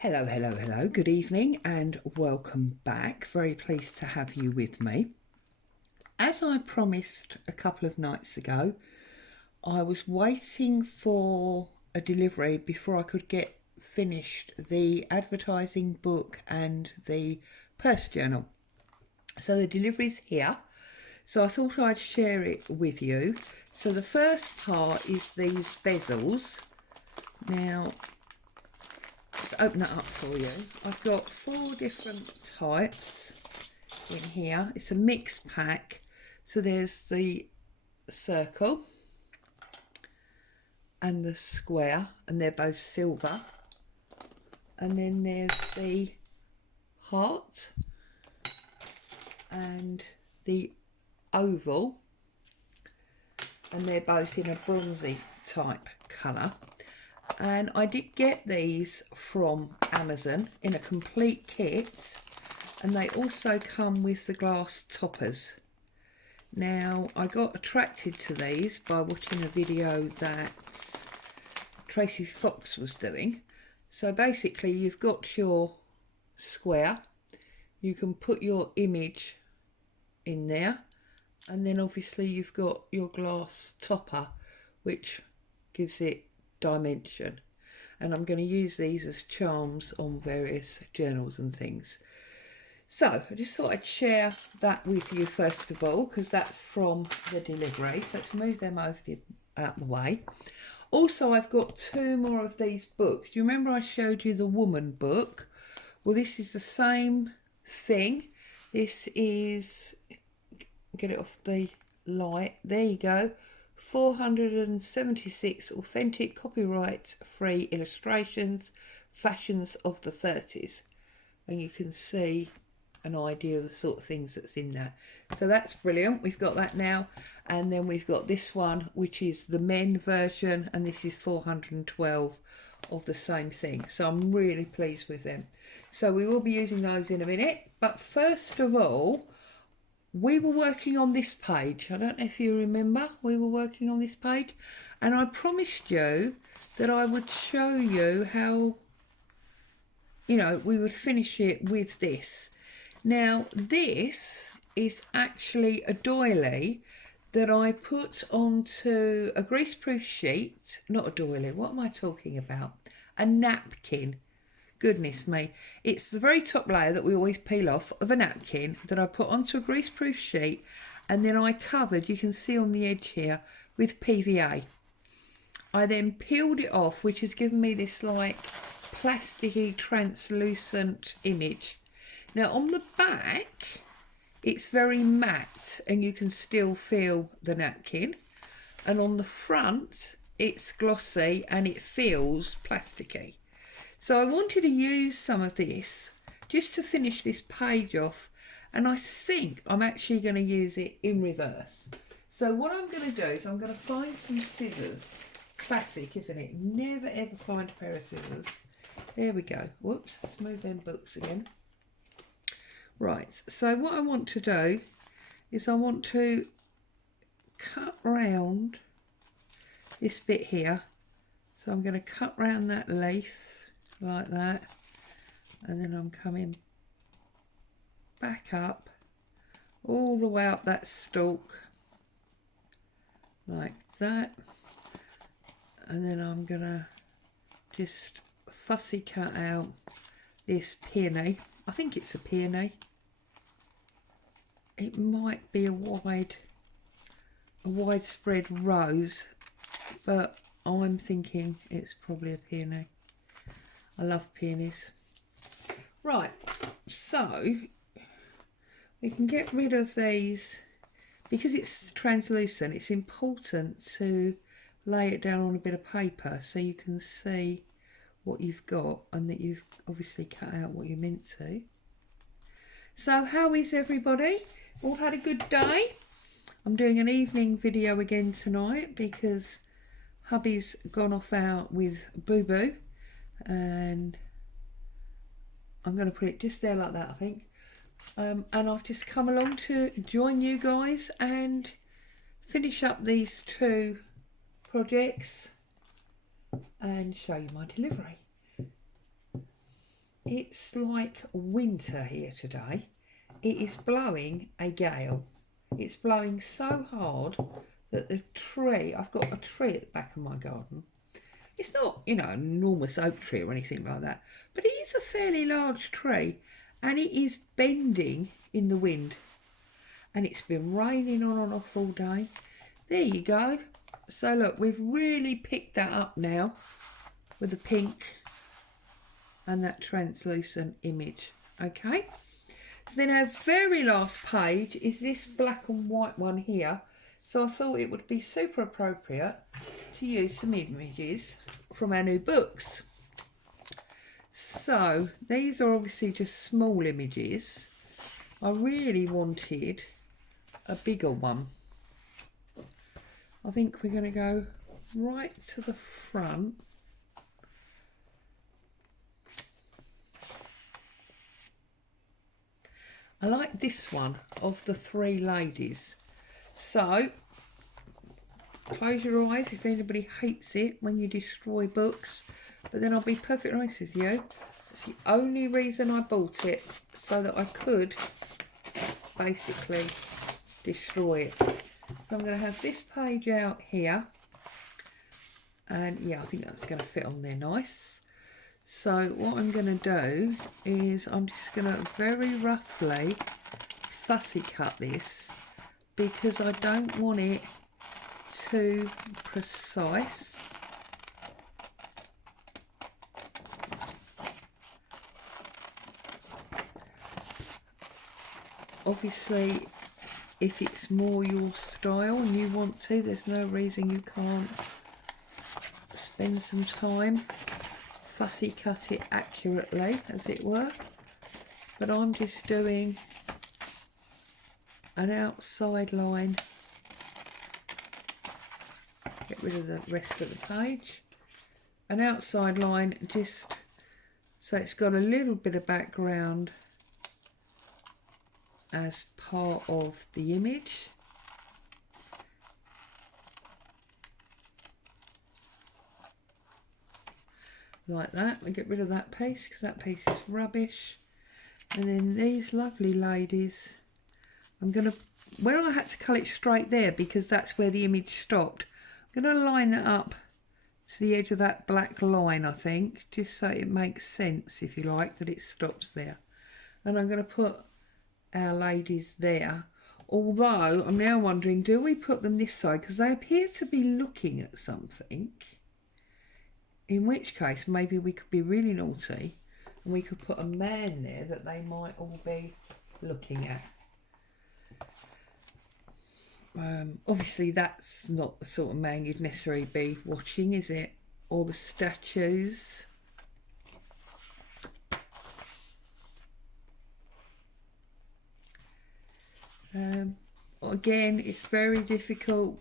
Hello, hello, hello. Good evening and welcome back. Very pleased to have you with me. As I promised a couple of nights ago, I was waiting for a delivery before I could get finished the advertising book and the purse journal. So the delivery's here. So I thought I'd share it with you. So the first part is these bezels. Now, to open that up for you, I've got 4 different types in here. It's a mixed pack. So there's the circle and the square, and they're both silver. And then there's the heart and the oval, and they're both in a bronzy type colour. And I did get these from Amazon in a complete kit, and they also come with the glass toppers. Now, I got attracted to these by watching a video that Tracy Fox was doing. So basically you've got your square, you can put your image in there, and then obviously you've got your glass topper which gives it dimension. And I'm going to use these as charms on various journals and things. So I just thought I'd share that with you first of all, because that's from the delivery. So to move them out the way. Also, I've got 2 more of these books. Do you remember I showed you the woman book? Well, this is the same thing. This is, get it off the light, there you go, 476 authentic copyright free illustrations, fashions of the 30s. And you can see an idea of the sort of things that's in that. So that's brilliant. We've got that now. And then we've got this one, which is the men version, and this is 412 of the same thing. So I'm really pleased with them. So we will be using those in a minute. But first of all, we were working on this page. I don't know if you remember, we were working on this page, and I promised you that I would show you how, we would finish it with this. Now, this is actually a doily that I put onto a greaseproof sheet. Not a doily, what am I talking about? A napkin. Goodness me. It's the very top layer that we always peel off of a napkin that I put onto a greaseproof sheet, and then I covered, you can see on the edge here, with PVA. I then peeled it off, which has given me this like plasticky translucent image. Now on the back, it's very matte and you can still feel the napkin. And on the front, it's glossy and it feels plasticky. So I wanted to use some of this just to finish this page off. And I think I'm actually going to use it in reverse. So what I'm going to do is I'm going to find some scissors. Classic, isn't it? Never ever find a pair of scissors. There we go. Whoops, let's move them books again. Right, so what I want to do is I want to cut round this bit here. So I'm going to cut round that leaf like that, and then I'm coming back up all the way up that stalk like that, and then I'm going to just fussy cut out this peony. I think it's a peony. It might be a widespread rose, but I'm thinking it's probably a peony. I love peonies. Right, so we can get rid of these. Because it's translucent, it's important to lay it down on a bit of paper so you can see what you've got and that you've obviously cut out what you meant to. So how is everybody? All had a good day? I'm doing an evening video again tonight because hubby's gone off out with Boo Boo, and I'm going to put it just there like that, I think. And I've just come along to join you guys and finish up these 2 projects and show you my delivery. It's like winter here today. It is blowing a gale. It's blowing so hard that the tree, I've got a tree at the back of my garden. It's not, you know, an enormous oak tree or anything like that, but it is a fairly large tree and it is bending in the wind. And it's been raining on and off all day. There you go. So look, we've really picked that up now with the pink and that translucent image. Okay. So then our very last page is this black and white one here. So I thought it would be super appropriate to use some images from our new books. So these are obviously just small images. I really wanted a bigger one. I think we're going to go right to the front. I like this one of the three ladies. So close your eyes if anybody hates it when you destroy books, but then I'll be perfectly honest with you, it's the only reason I bought it, so that I could basically destroy it. So I'm going to have this page out here, and yeah, I think that's going to fit on there nice. So what I'm going to do is I'm just going to very roughly fussy cut this, because I don't want it too precise. Obviously, if it's more your style and you want to, there's no reason you can't spend some time fussy cut it accurately, as it were. But I'm just doing an outside line. Get rid of the rest of the page. An outside line, just so it's got a little bit of background as part of the image. Like that. I get rid of that piece because that piece is rubbish. And then these lovely ladies, I'm going to, where I had to cut it straight there because that's where the image stopped, I'm going to line that up to the edge of that black line, I think, just so it makes sense, if you like, that it stops there. And I'm going to put our ladies there, although I'm now wondering, do we put them this side, because they appear to be looking at something, in which case maybe we could be really naughty and we could put a man there that they might all be looking at. Obviously that's not the sort of man you'd necessarily be watching, is it? Or the statues. Again, it's very difficult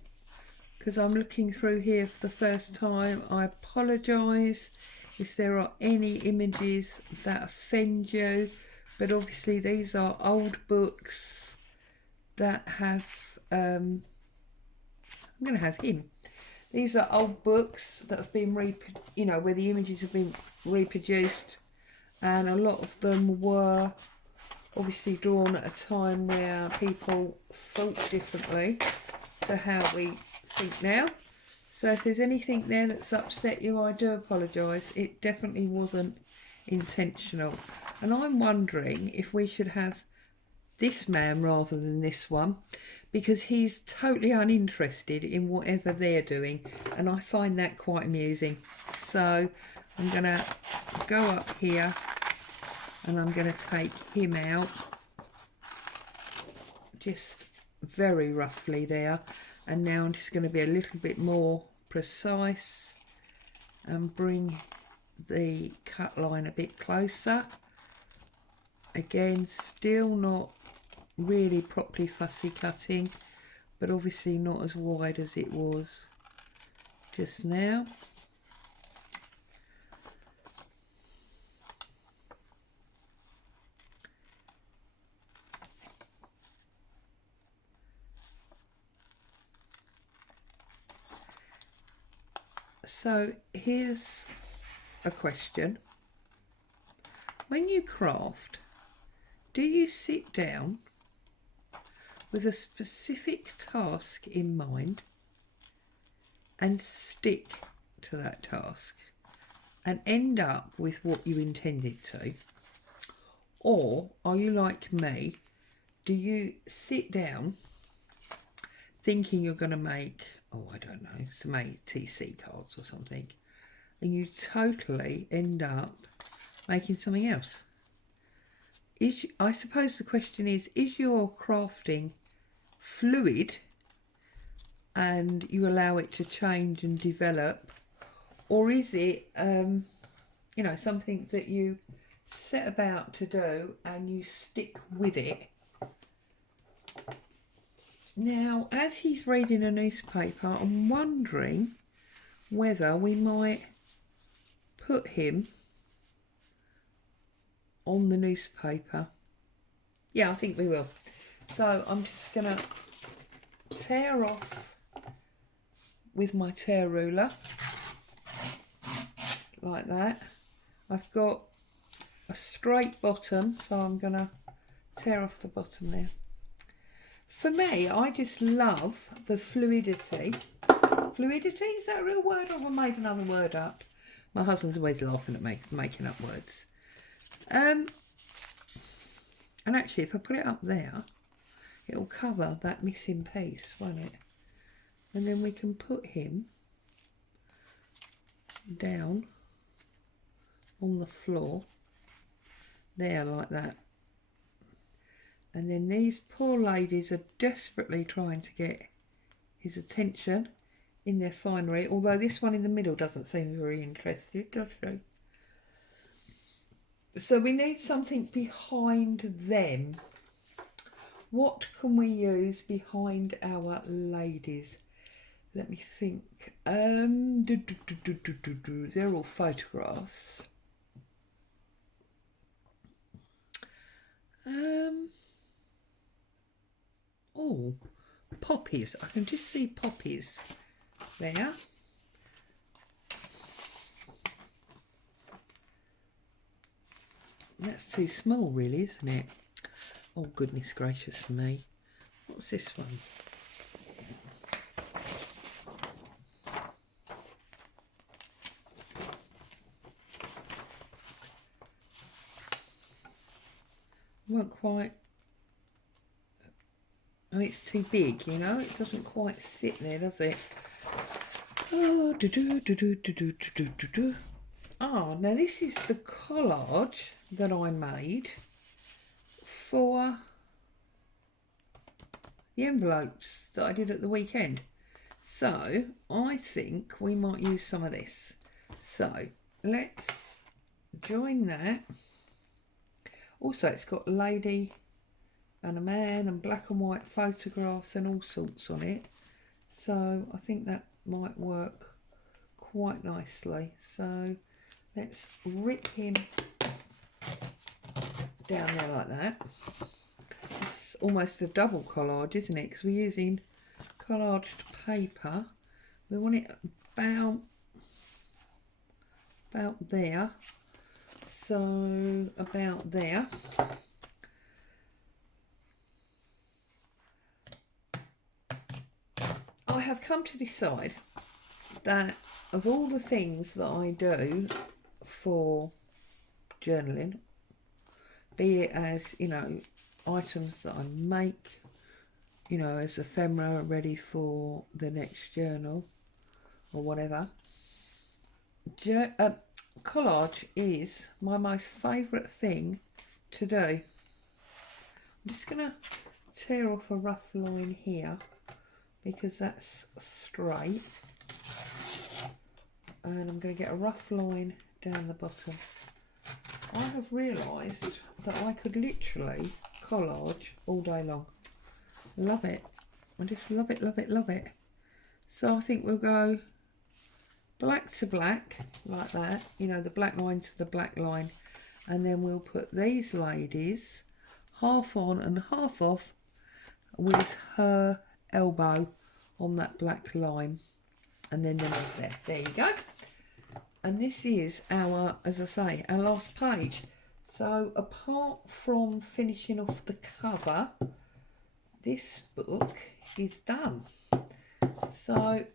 because I'm looking through here for the first time. I apologise if there are any images that offend you, but obviously these are old books that have I'm going to have him. These are old books that have been where the images have been reproduced, and a lot of them were obviously drawn at a time where people thought differently to how we think now. So if there's anything there that's upset you, I do apologise. It definitely wasn't intentional. And I'm wondering if we should have this man rather than this one, because he's totally uninterested in whatever they're doing, and I find that quite amusing. So I'm going to go up here and I'm going to take him out just very roughly there, and now I'm just going to be a little bit more precise and bring the cut line a bit closer. Again, still not really properly fussy cutting, but obviously not as wide as it was just now. So here's a question. when you craft, do you sit down with a specific task in mind and stick to that task and end up with what you intended to? Or are you like me? Do you sit down thinking you're going to make, oh, I don't know, some ATC cards or something, and you totally end up making something else? I suppose the question is your crafting fluid and you allow it to change and develop, or is it you know, something that you set about to do and you stick with it? Now, as he's reading a newspaper, I'm wondering whether we might put him on the newspaper. Yeah, I think we will. So I'm just going to tear off with my tear ruler like that. I've got a straight bottom, so I'm going to tear off the bottom there. For me, I just love the fluidity. Fluidity, is that a real word, or have I made another word up? My husband's always laughing at me for making up words. And actually, if I put it up there, it'll cover that missing piece, won't it? And then we can put him down on the floor, there, like that. And then these poor ladies are desperately trying to get his attention in their finery, although this one in the middle doesn't seem very interested, does she? So we need something behind them. What can we use behind our ladies? Let me think. They're all photographs. Oh, poppies. I can just see poppies there. That's too small, really, isn't it? Oh, goodness gracious me. What's this one? Won't quite... Oh, it's too big, you know? It doesn't quite sit there, does it? Oh, Oh, now this is the collage that I made for the envelopes that I did at the weekend. So I think we might use some of this. So let's join that. Also, it's got a lady and a man and black and white photographs and all sorts on it. So I think that might work quite nicely. So let's rip him down there like that. It's almost a double collage, isn't it? Because we're using collaged paper. We want it about there. So about there. I have come to decide that of all the things that I do for journaling, be it as, you know, items that I make, you know, as ephemera ready for the next journal or whatever, collage is my most favourite thing to do. I'm just going to tear off a rough line here because that's straight, and I'm going to get a rough line down the bottom. I have realised that I could literally collage all day long. Love it. I just love it, love it, love it. So I think we'll go black to black like that, you know, the black line to the black line, and then we'll put these ladies half on and half off with her elbow on that black line, and then there you go. And this is our, as I say, our last page. So apart from finishing off the cover, this book is done. So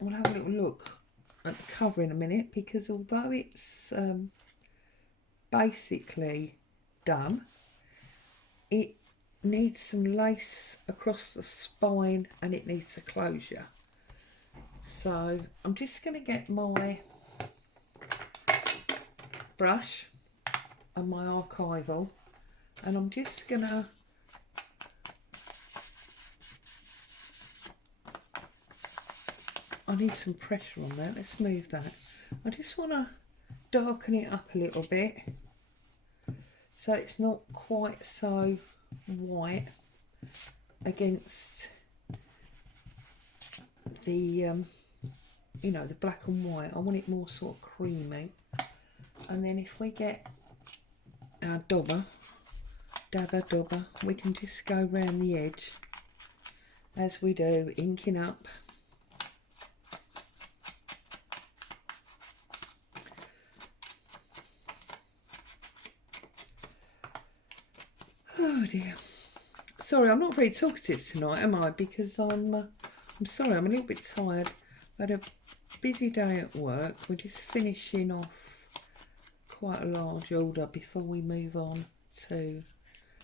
we'll have a little look at the cover in a minute, because although it's basically done, it needs some lace across the spine and it needs a closure. So I'm just going to get my brush and my archival, and I'm just going to I need some pressure on that. Let's move that. I just want to darken it up a little bit so it's not quite so white against the you know, the black and white. I want it more sort of creamy. And then if we get our dabber, we can just go round the edge as we do, inking up. Oh dear. Sorry, I'm not very talkative tonight, am I? Because I'm sorry, I'm a little bit tired. I had a busy day at work. We're just finishing off quite a large order before we move on to